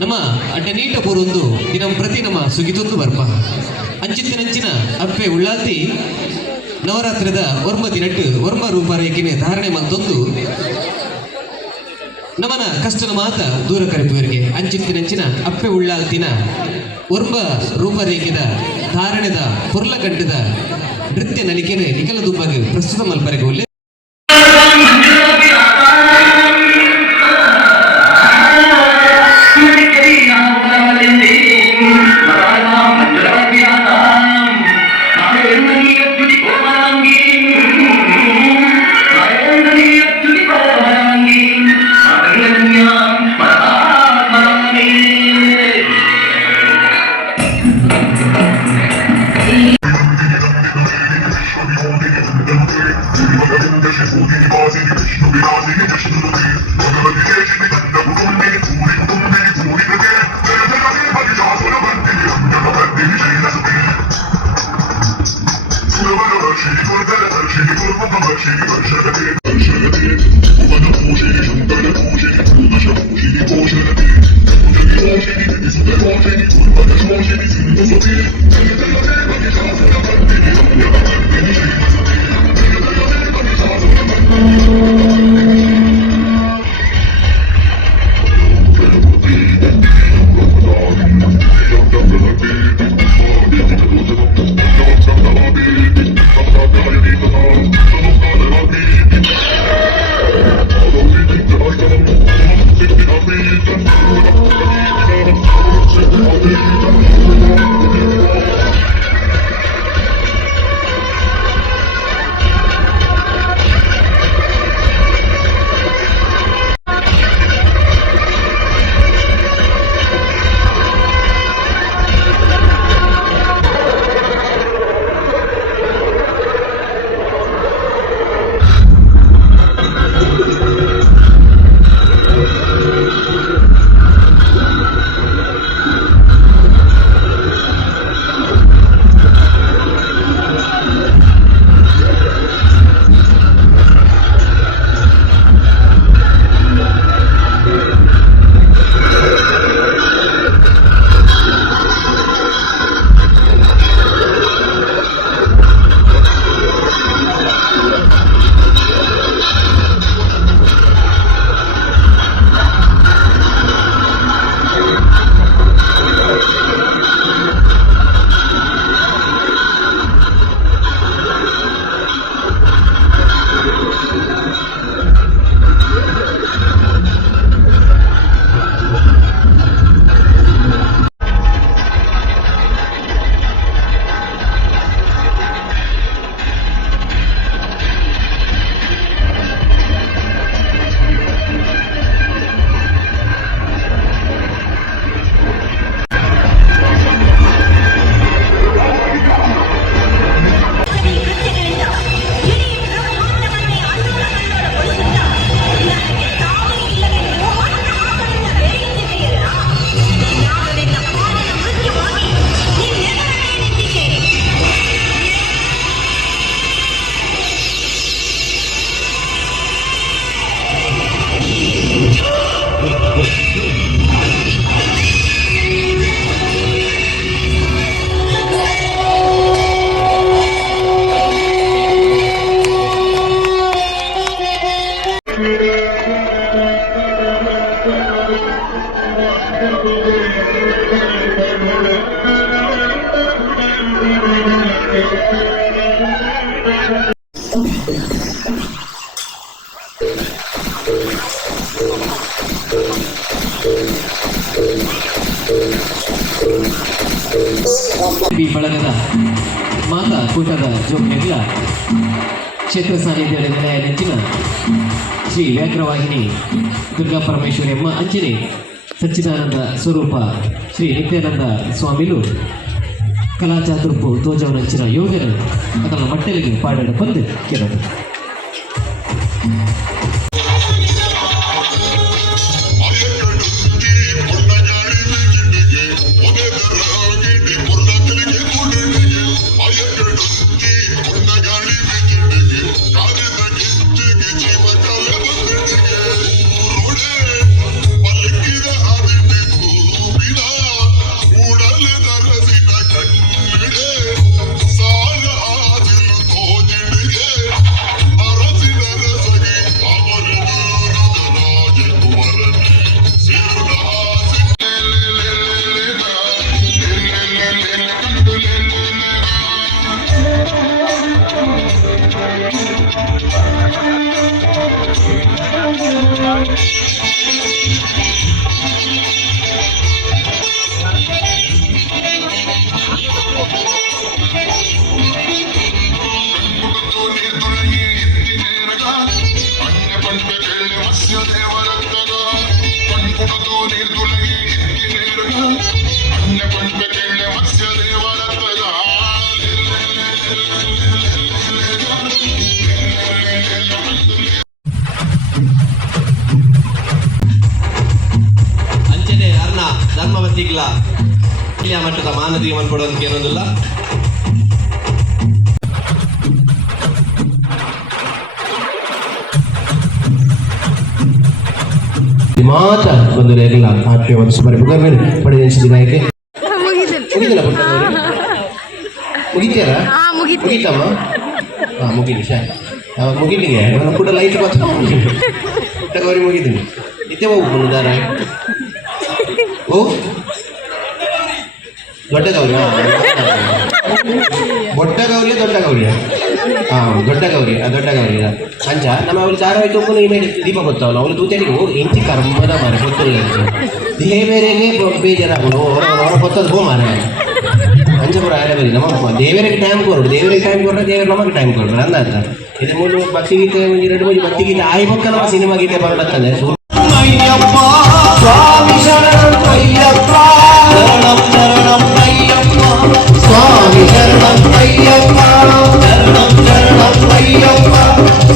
ನಮ್ಮ ಅಡ್ಡ ನೀಟ ಪೂರೊಂದು ದಿನಂ ಪ್ರತಿ ನಮ್ಮ ಸುಗಿತೊಂದು ಬರ್ಪ ಅಂಚಿತ್ತಿನಂಚಿನ ಅಪ್ಪೆ ಉಳ್ಳಾತಿ ನವರಾತ್ರಿದ ಒರ್ಮ ದಿನಟ್ಟು ಒರ್ಮ ರೂಪಾರೇಖಿನ ಧಾರಣೆ ಮಂತೊಂದು ನಮನ ಕಷ್ಟನ ಮಾತ ದೂರ ಕರೆಪುವರಿಗೆ ಅಂಚಿತ್ತಿನಂಚಿನ ಅಪ್ಪೆ ಉಳ್ಳಾಲ್ತಿನ ಒರ್ಮ ರೂಪರೇಖೆದ ಧಾರಣೆದ ಪುರ್ಲಗಂಟದ ನೃತ್ಯ ನಲಿಕೆನೆ ನಿಖಲ ದುಂಬಗೆ ಪ್ರಸ್ತುತ ಮಲ್ಪರೆಗೆ ಒಳ್ಳೆ ಬಳಗದ ಮಾತಾ ಕೂಟದ ಜೋಗ್ನೆಗ್ಲ ಕ್ಷೇತ್ರ ಸಾನ್ನಿಧ್ಯದ ನಿಲಯ ನೆಚ್ಚಿನ ಶ್ರೀ ವ್ಯಾಘ್ರವಾಹಿನಿ ದುರ್ಗಾ ಪರಮೇಶ್ವರಿ ಅಮ್ಮ ಅಂಜನೆ ಸಚ್ಚಿದಾನಂದ ಸ್ವರೂಪ ಶ್ರೀ ನಿತ್ಯಾನಂದ ಸ್ವಾಮಿಲು ಕಲಾಚಾತುರ್ಪು ತೋಜವನಂಚಿನ ಯೋಗರು ಅದರ ಮಟ್ಟಲಿಗೆ ಪಾಡಲು ಬಂದು ಕೇಳೋದು. Palliki da ಸಿಗ್ಲಾ ಜಿಲ್ಲೆಯ ಮಟ್ಟದ ಮಾನವೀಯ ಕೊಡೋದಕ್ಕೆ ಏನೋದಿಲ್ಲ. ಮಾತ ಬಂದರೆ ಎಲ್ಲ ಆಟೆ ಒಂದು ಸುಮಾರು ಮುಗಿದ ಪಡೆದಿದ್ದಾಯಿಕೆ ಮುಗಿದಿಲ್ಲ ಪುಟ್ಟ ಮುಗಿತಾರ ಮುಗಿತಮ್ಮ ಹಾಂ ಮುಗಿಲಿ ಶಾಯ್ ಮುಗಿಲಿಗೆ ನನ್ನ ಕೂಡ ಲೈಟ್ ಮಾತ್ರ ಪುಟ್ಟ ಗೌರಿ ಮುಗಿದ್ದೀನಿ ಇತ್ತೆ ಹೋಗ್ಬೋದು ದಾರ ಓ ದೊಡ್ಡ ಗೌರಿ ಬೊಡ್ಡ ಗೌರಿಯ ದೊಡ್ಡ ಗೌರಿಯ ಹಾಂ ದೊಡ್ಡ ಗೌರಿ ದೊಡ್ಡ ಗೌರಿ ಅಂಚ ನಮ್ಮ ಅವ್ರು ಧಾರಾವಾಹಿ ತಗೊಂಡು ಇಮೇಲೆ ದೀಪ ಗೊತ್ತಾವಲ್ಲ ಅವ್ರು ತೂತೇನಿಗೆ ಹೋಗಿ ಎಂಚಿ ಕರ್ಮದ ಮಾರ ಗೊತ್ತಿಲ್ಲ ದೇವರಿಗೆ ಬೇಜಾರಾಗೋದು ಅವರ ಗೊತ್ತದು ಹೋ ಮಾರ ಅಂಚಪುರ ಆರೆ ಬರೀ ನಮ್ಮ ದೇವರಿಗೆ ಟೈಮ್ ಕೊಡು ದೇವರಿಗೆ ಟೈಮ್ ಕೊಟ್ಟರೆ ದೇವರು ನಮಗೆ ಟೈಮ್ ಕೊಡ್ತಾರೆ ಅಂದ ಅಂತ ಇದು ಮೂರು ಭಕ್ತಿ ಗೀತೆ ಒಂದು 2 ಭಕ್ತಿ ಗೀತೆ ಆಯ್ ಪಕ್ಕ ನಮ್ಮ ಸಿನಿಮಾ ಗೀತೆ ಬರಲತ್ತಂದ್ರೆ ಸ್ವಾಮಿ ಶರಣಂ ಅಯ್ಯಪ್ಪ ಶರಣಂ ಶರಣಂ ಅಯ್ಯಪ್ಪ ಸ್ವಾಮಿ ಶರಣಂ ಅಯ್ಯಪ್ಪ ಶರಣಂ ಶರಣಂ ಅಯ್ಯಪ್ಪ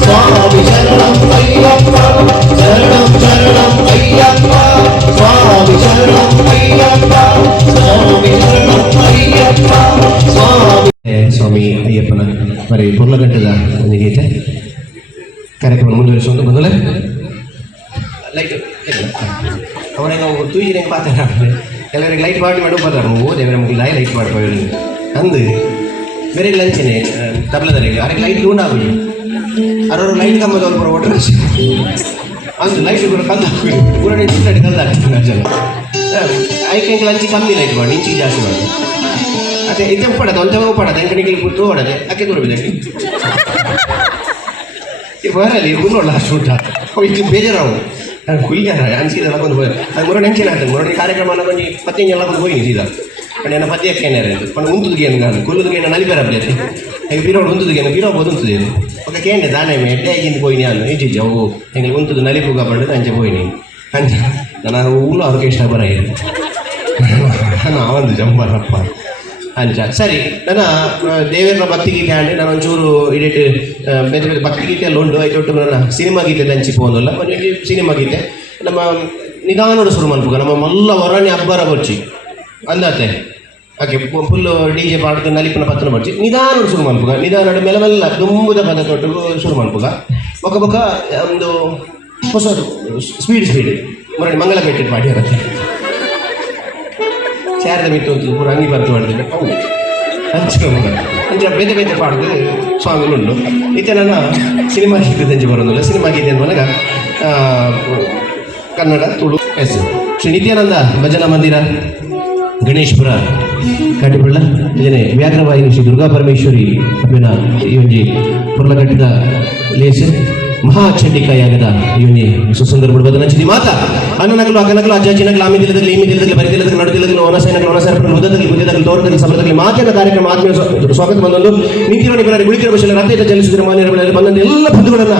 ಸ್ವಾಮಿ ಶರಣಂ ಅಯ್ಯಪ್ಪ ಶರಣಂ ಶರಣಂ ಅಯ್ಯಪ್ಪ ಸ್ವಾಮಿ ಶರಣಂ ಅಯ್ಯಪ್ಪ ಸ್ವಾಮಿ ಶರಣಂ ಅಯ್ಯಪ್ಪ ಸ್ವಾಮಿ ಅಯ್ಯಪ್ಪನ మరి ಪುರ್ಲಗಟ್ಟದ ಒಂದು ಗೀತೆ ಕಾರ್ಯಕ್ರಮ ಮುಂದುವರಿಸುವಂತ ಮೊದಲೇ ಲೈಟ್ ಅವನಿಗೆ ನಾವು ತೂಯಿಗೆ ಪಾತ್ರೆ ಕೆಲವರಿಗೆ ಲೈಟ್ ಪಾರ್ಟಿ ಮಾಡಿ ಬರ್ತಾರೆ ಓ ದೇವರ ಮುಗಿಲ್ಲ ಲೈಟ್ ಮಾಡ್ಕೊಳ್ಳಿ ಅಂದು ಬೇರೆ ಲಂಚನೆ ತಬಲದರಿಗೆ ಅದಕ್ಕೆ ಲೈಟ್ ಉಂಟಾಗುದು ಅವರು ಲೈಟ್ ಕಂಬದವ್ರು ಬರೋ ಒಟ್ಟರೆ ಅಂದು ಲೈಟ್ ಕೂಡ ಕಲ್ಲು ಹಾಕಿ ಪೂರ ಚಿತ್ರಡಿ ಕಲ್ಲು ಹಾಕ್ತಾರೆ ಜನ ಐಕೆ ಲಂಚಿ ಕಮ್ಮಿ ಲೈಟ್ ಮಾಡಿ ಇಂಚಿಗೆ ಜಾಸ್ತಿ ಮಾಡಿ ಅದೇ ಇದು ಪಡೋದು ಒಂದೇ ಪಡೋದು ಎಂಕಣಿಗೆ ಕೂತು ಹೊಡೋದೆ ಅಕ್ಕೆ ದೂರ ಬಿದ್ದಕ್ಕೆ ಬರಲಿ ಗುನ್ನೋಲ್ಲ ಅಷ್ಟು ಊಟ ಇದು ಬೇಜಾರಾವು ನಾನು ಕುಯ್ಯಾರ ಅನ್ಸಿದೆಲ್ಲ ಬಂದು ಹೋಗಿ ಅದು ಮೂರು ನೆಂಚಿನ ಆಗ್ತದೆ ಮೂರು ಕಾರ್ಯಕ್ರಮ ಕೊಂಚ ಪತ್ತೆಂಗೆ ಎಲ್ಲ ಬಂದು ಹೋಗಿ ಸೀದಾ ಪಂಡ ಪತ್ತೆಯಕ್ಕೆ ಏನಾರು ಪಂಡ ಉಂತುದಿಗೆ ಏನು ನಾನು ಕುಲ್ಲುದಿಗೆ ಏನು ನಲಿಬೇರೆ ಅಪ್ಡೇಟ್ ಈಗ ಬೀರೋಡು ಉಂತುದಿಗೆ ಬೀರೋಬೋದು ಉಂತುದೇನು ఒక ಕೇಂದ್ರ ದಾನೆ ಎಡ್ಡಾಗಿಂದು ಹೋಗಿ ನಾನು ಇಂಚಿಜ್ಜ ಅವು ಎಂಗೆ ಉಂತುದು ನಲಿಪುಗ ಪಂಡು ಅಂಚೆ ಹೋಯ್ನಿ ಅಂಚ ನಾನು ಊಳು ಅವ್ರಿಗೆ ಇಷ್ಟ ಬರ ನಾನು ಅವಂದು ಜಂಬರಪ್ಪ ಅಂಚ ಸರಿ ನನ್ನ ದೇವರ ಭಕ್ತಿ ಗೀತೆ ಆಂಡೆ ನಾನು ಒಂಚೂರು ಇಡೀಟ್ ಬೇರೆ ಬೇರೆ ಭಕ್ತಿ ಗೀತೆ ಎಲ್ಲ ಉಂಟು ಐಟೊಟ್ಟು ನನ್ನ ಸಿನಿಮಾ ಗೀತೆ ದಂಚಿ ಹೋಗೋಲ್ಲ ಒಂದು ಸಿನಿಮಾ ಗೀತೆ ನಮ್ಮ ನಿಧಾನೋಡು ಶುರು ಮಲ್ಪುಗ ನಮ್ಮ ಮಲ್ಲ ಹೊರನೆ ಅಬ್ಬರ ಬಚ್ಚಿ ಅಂದಾತೆ ಓಕೆ ಫುಲ್ಲು ಡಿ ಜೆ ಪಾಡ್ದು ನಲಿಪನ ಪತ್ತನ ಬಚ್ಚಿ ನಿಧಾನೋಡು ಶುರು ಮಲ್ಪುಗ ನಿಧಾನೋಡು ಮೆಲ್ಲ ತುಂಬದ ಪದ ತೊಟ್ಟು ಶುರು ಮಲ್ಪುಗ ಬೊಕ್ಕ ಬೊಕ್ಕ ಒಂದು ಹೊಸ ಸ್ಪೀಡ್ ಮರಳಿ ಮಂಗಲ ಪೇಟೆ ಪಾಡಿ ಆಗುತ್ತೆ ಶಾರದ ಮಿತ್ತು ಅಂತ ಪೂರ ಅಂಗಿ ಬರ್ತು ಮಾಡಿದ್ರೆ ಹೌದು ಅಂಚ ಬೇತೆ ಬೇತೆ ಪಾಡ್ದು ಸಾಂಗ್ಲುಂಡು ಇತ್ತೆ ನನ್ನ ಸಿನಿಮಾ ಗೀತೆ ತಂಜಿ ಬರೋದಿಲ್ಲ ಸಿನಿಮಾ ಗೀತೆ ಅಂದಾಗ ಕನ್ನಡ ತುಳು ಎಸ್ ಶ್ರೀ ನಿತ್ಯಾನಂದ ಭಜನಾ ಮಂದಿರ ಗಣೇಶ್ಪುರ ಕಾಟಿಪಳ್ಳ ಭಜನೆ ವ್ಯಾಘ್ರವಾಹಿನಿ ಶ್ರೀ ದುರ್ಗಾ ಪರಮೇಶ್ವರಿ ಅಭಿನ ಈ ಒಂಜಿ ಪುರ್ಲಗಟ್ಟಿದ ಲೇಸು ಮಹಾಚಂಡಿಕಾಯಾಗದ ಇವನಿ ಸುಸುಂದರ ಬಿಡಬದ ನಂಚಿದಿ ಮಾತ ಅನ್ನನಗಲು ಅಗನಗಲು ಅಜ್ಜಾಜಿನಗಲು ಆಮಿದಿಲ್ಲದಲ್ಲಿ ಈಮಿದಿಲ್ಲದಲ್ಲಿ ಬರಿದಿಲ್ಲದಲ್ಲಿ ನಡುದಿಲ್ಲದಲ್ಲಿ ಒನಸೈನಗಲು ಒನಸೈನ ಬುದ್ಧದಲ್ಲಿ ಬುದ್ಧದಲ್ಲಿ ತೋರದಲ್ಲಿ ಸಮರದಲ್ಲಿ ಮಾತಿನ ಕಾರ್ಯಕ್ರಮ ಆತ್ಮೀಯ ಸ್ವಾಗತ ಬಂದೊಂದು ನಿಂತಿರೋ ನಿಬ್ಬರಲ್ಲಿ ಉಳಿಕಿರೋ ಬಶಲ ರಥೇತ ಜಲಿಸಿದ ಮಾನ್ಯರಲ್ಲಿ ಬಂದಂತೆ ಎಲ್ಲ ಬಂಧುಗಳನ್ನು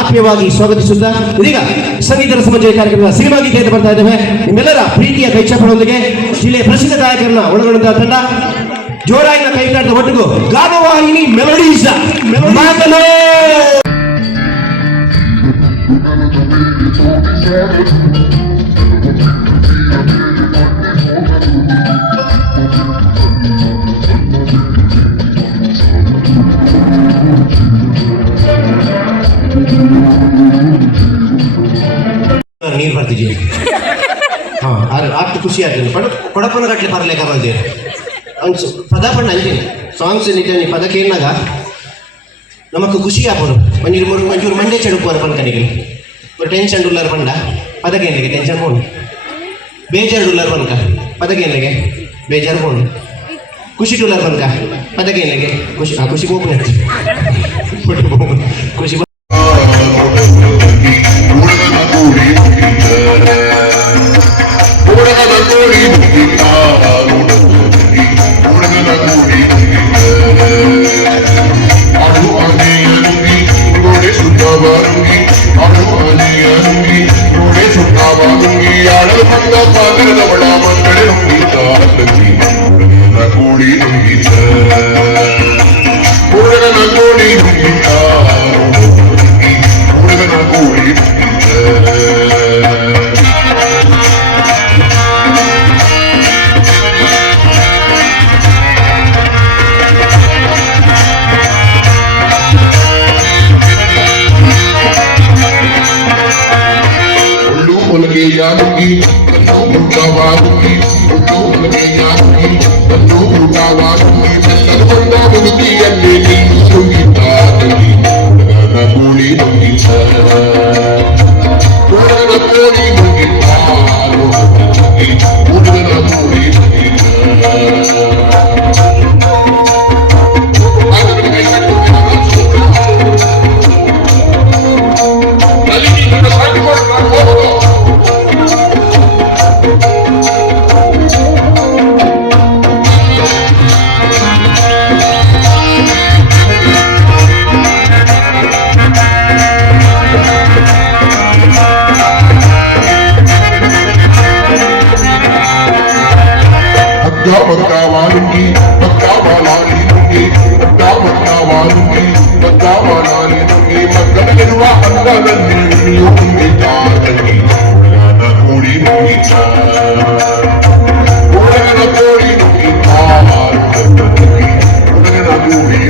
ಆತ್ಮೀಯವಾಗಿ ಸ್ವಾಗತಿಸುತ್ತಾ ಇದೀಗ ಸಂಗೀತರ ಸಮಂಜಯ ಕಾರ್ಯಕ್ರಮದ ಸಿನಿಮಾ ಗೀತೆ ಅಂತ ಬರ್ತಾ ಇದ್ದೇವೆ ನಿಮ್ಮೆಲ್ಲರ ಪ್ರೀತಿಯ ಕೈಚಾಪದೊಂದಿಗೆ ಜಿಲ್ಲೆಯ ಪ್ರಸಿದ್ಧ ಗಾಯಕರನ್ನ ಒಳಗೊಂಡಂತಹ ತಂಡ ಜೋರಾಗಿನ ಕೈತಾಟದ ಒಟ್ಟಿಗೂ ಗಾನವಾಹಿನಿ ಮೆಲೋಡೀಸ್ ನೀರು ಬರ್ತಿದ್ದೀವಿ ಹಾಂ ಅಷ್ಟು ಖುಷಿ ಆಗ್ತದೆ ಪಡಪನ ಗಟ್ಟಲೆ ಬರಲಿಕ್ಕೆ ಬಂದಿದೆ ಅವ್ನು ಪದ ಪಂಡ ಅಂತೀನಿ ಸಾಂಗ್ಸ್ ನಿಜ ಪದ ಕೇಳಿನಾಗ ನಮಕ್ ಖುಷಿ ಆಗ್ಬೋದು ಒಂಚೂರು ಮಂಡೆ ಚಡುಪುವರು ಪಂಕನಿಗೆ ஒரு ಟೆನ್ಷನ್ ಉಳ್ಳಾರ ಪಂಡ ಪದಕೇಂದ್ರಿಗೆ ಟೆನ್ಷನ್ ಪೋಣು ಬೇಜಾರು ಉಳ್ಳಾರ ಪಂಕ ಪದಕೇಂದ್ರಿಗೆ ಬೇಜಾರು ಪೋಣು ಖುಷಿ ಉಳ್ಳಾರ ಪಂಕ ಪದಕೇಂದ್ರಿಗೆ ಖುಷಿ ಖುಷಿ ಹೋಗ್ನೆ ಖುಷಿ ಊಟವಾಗಿ ಕಣ್ಣು ಊಟವಾಗಿ ಊಟವಾಗಿ ಕಣ್ಣು ಊಟವಾಗಿ ಮೆಲ್ಲಗೊಂಡ ಮುಗಿಯಲ್ಲಿ ನುಂಗಿದ್ದಾಗಿ ನನ್ನ ಗೂಳಿ ನುಂಗಿದ್ದ ಹುಡುಗನ ಕೋಳಿ ನುಂಗಿದ್ದ ಹುಡುಗನ ಕೋಳಿ ಮಕ್ಕಳಿರುವ ಅಂಗದಲ್ಲಿ ನುಂಗಿದ್ದಾಗಿ ನನ್ನ ಕೂಡಿ ನುಂಗಿದ್ದ ಹುಡುಗನ ಕೋಳಿ ನುಂಗಿದ್ದ ಹುಡುಗನ ಕೂಡಿ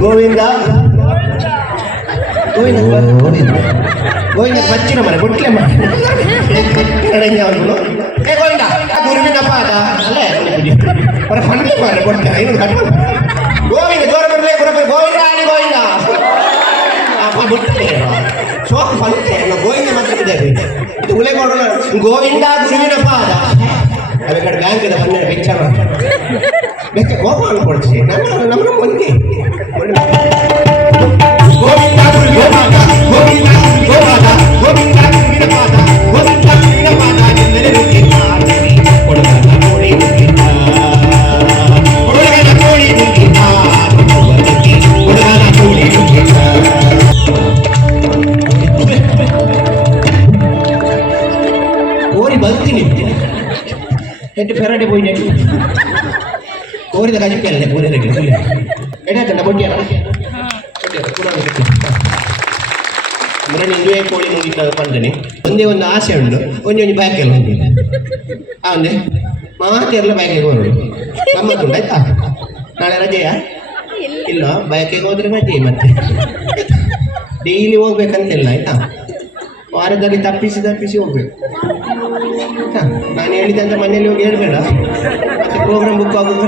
ಗೋವಿಂದ ಗೋವಿಂದ ಬಚ್ಚಿನ ಮನೆ ಕೊಟ್ಲೆ ಮನೆ ಗೋವಿಂದ ಗುರುವಿನ ಪಾದ ಅಲ್ಲೇ ಪಂಡ ಮಾರೆ ಕೊಡ್ತಾರೆ ಐನೂರು ಕಟ್ಟ ಗೋವಿಂದ ಜೋರ ಬರಲೇ ಗೋವಿಂದ ಆಲಿ ಗೋವಿಂದ ಬಿಟ್ಟೆ ಸೋಕ್ ಪಂತೆ ಗೋವಿಂದ ಮಾತಾಡಿದ್ದೇವೆ ಇದು ಉಳೆ ಮಾಡೋಣ ಗೋವಿಂದ ಗುರುವಿನ ಪಾದ ಅದೇ ಕಡೆ ಬ್ಯಾಂಕಿನ ಬಂದ ವೆಚ್ಚ ವೆಚ್ಚ ಗೋಪಾಲ ಕೊಡ್ಸಿ ನಮ್ಮ ಮುಂದೆ ಗೋವಿಂದ ಗೋವಿಂದ ಗೋವಿಂದ ಗೋಪಾದ ಗೋವಿಂದ ಗುರುವಿನ ಪಾದ ಗೋವಿಂದ ಗುರುವಿನ ಪಾದ ಎಂದರೆ ಹುಡುಗನ ಕೋಳಿ ನುಂಗಿದ್ದ ಹುಡುಗನ ಕೋಳಿ ನುಂಗಿದ್ದ ಹುಡುಗನ ಕೋಳಿ ನುಂಗಿದ್ದ ಕೋರಿ ಬರ್ತೀನಿ ಎಟ್ಟು ಫೆರಡೆ ಪೋಯಿ ಕೋರಿದ ಕಾಜಿ ಕೇಳಿದೆ ಕೋರಿದ ಎಡಾಕಂಡ ಬೊಟ್ಟಿಯ ಮರಳಿ ಇಂದುವೆ ಕೋಳಿ ನುಂಗಿದ್ದ ಪಂಡನೆ ಒಂದೇ ಒಂದು ಆಸೆ ಉಂಟು ಒಂಜೊಂದು ಬ್ಯಾಕೆಲ್ಲ ಹೋಗಿದೆ ಒಂದೇ ಮಾತೆಲ್ಲ ಬ್ಯಾಕಿಗೆ ಹೋಗೋದು ಗಮ್ಮತ್ತುಂಟು ಆಯ್ತಾ ನಾಳೆ ರಜೆಯಾ ಇಲ್ಲ ಬ್ಯಾಕಿಗೆ ಹೋದ್ರೆ ರಜೆ ಮತ್ತೆ ಡೈಲಿ ಹೋಗ್ಬೇಕಂತಿಲ್ಲ ಆಯ್ತಾ ವಾರದಲ್ಲಿ ತಪ್ಪಿಸಿ ಹೋಗ್ಬೇಕು ಆಯ್ತಾ ನಾನು ಹೇಳಿದೆ ಅಂತ ಮನೇಲಿ ಹೋಗಿ ಹೇಳ್ಬೇಡ ಮತ್ತೆ ಪ್ರೋಗ್ರಾಮ್ ಬುಕ್ ಆಗೋದು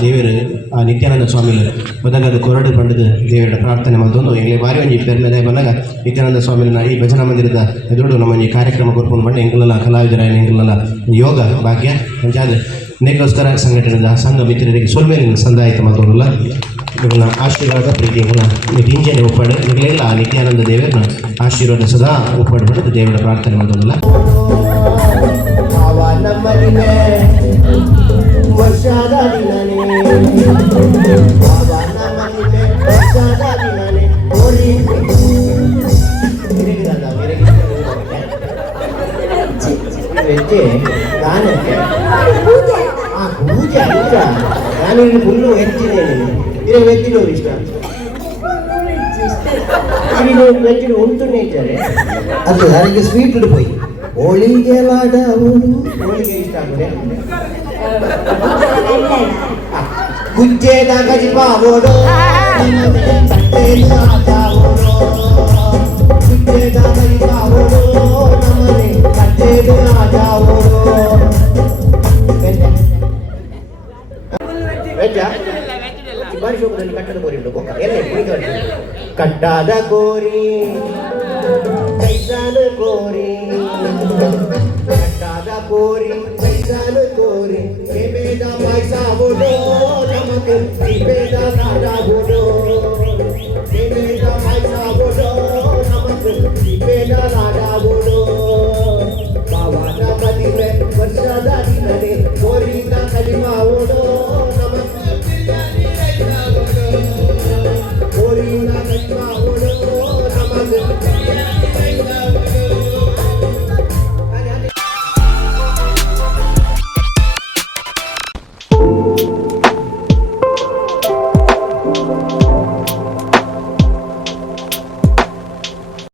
ದೇವರು ಆ ನಿತ್ಯಾನಂದ ಸ್ವಾಮಿಲು ಬದಲಾದ ಕೊರಡು ಪಂಡದು ದೇವರ ಪ್ರಾರ್ಥನೆ ಮತ್ತೊಂದು ಎಂಗ್ಲೆ ಬಾರಿ ಒಂಜಿ ಪೆರ್ಮೆಲೆ ಬಂದಾಗ ನಿತ್ಯಾನಂದ ಸ್ವಾಮಿನ ಈ ಭಜನಾ ಮಂದಿರದ ಎದುರು ನಮ್ಮ ಈ ಕಾರ್ಯಕ್ರಮ ಕೊರ್ಕೊಂಡು ಬಂದು ಎಂಗ್ಲೆಲ್ಲ ಕಲಾವಿದರಾಯನ ಎಂಗ್ಲೆಲ್ಲ ಯೋಗ ಭಾಗ್ಯ ಅಂಚಾದ ನೇಗೋಸ್ಕರ ಸಂಘಟನೆದ ಸಂಘ ಮಿತ್ರರಿಗೆ ಸೊಲ್ಮೇಲಿನ ಸಂದಾಯಿತ ಮತ್ತೊಂದಿಲ್ಲ ಇವುಗಳ ಆಶೀರ್ವಾದ ಪ್ರೀತಿಗಳ ಇಂಜನೆ ಒಪ್ಪಾಡು ಇವುಗಳೆಲ್ಲ ನಿತ್ಯಾನಂದ ದೇವರನ್ನ ಆಶೀರ್ವಾದ ಸದಾ ಒಪ್ಪಾಡು ಮಾಡೋದು ದೇವರ ಪ್ರಾರ್ಥನೆ ಮಾಡೋದಿಲ್ಲ. ವರ್ಷದ ನಾನು ಫುಲ್ಲು ಹೆಚ್ಚಿದ್ದೇನೆ ವೆಜ್ಜಿನ ಇಷ್ಟ ವೆಜ್ಜಿನ ಉಂಟುನೇ ಇದ್ದಾರೆ ಅದು ನನಗೆ ಸ್ವೀಟ್ ಪೋಯಿ ಹೋಳಿಗೆ ಲಾಡವರು ಹೋಳಿಗೆ ಇಷ್ಟ ಆಗ್ತದೆ ಗುಜ್ಜೆದ ಗಜಿಪಾವೋಡು ಗುಜ್ಜೆದ ಗಜಿಪಾವೋಡು ನಮ್ಮನೆ ಕಟ್ಟೆದು ರಾಜಾವೋಡು ಕಟ್ಟದ ಕೋರಿ ಉಂಟು ಕಟ್ಟಾದ ಕೋರಿ ಕೈಸಾದ ಕೋರಿ